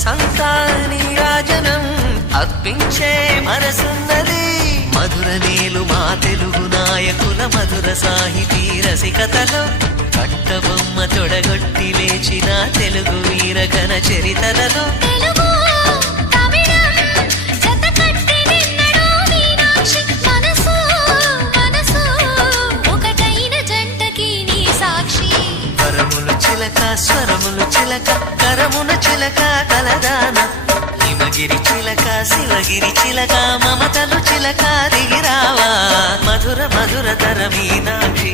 మనసంతా నీరాజనం అర్పించే మనసున్నది. మధుర నేలు మా తెలుగు నాయకుల మధుర సాహితీ రసికతలో కట్టబొమ్మ తొడగొట్టి లేచిన తెలుగు వీర ఘన చరితలలో స్వరములు చిలక కరమున చిలక కలదాన హిమగిరి చిలక శివగిరి చిలక మమతలు చిలక దిగిరావా మధుర మధుర తర మీనాక్షి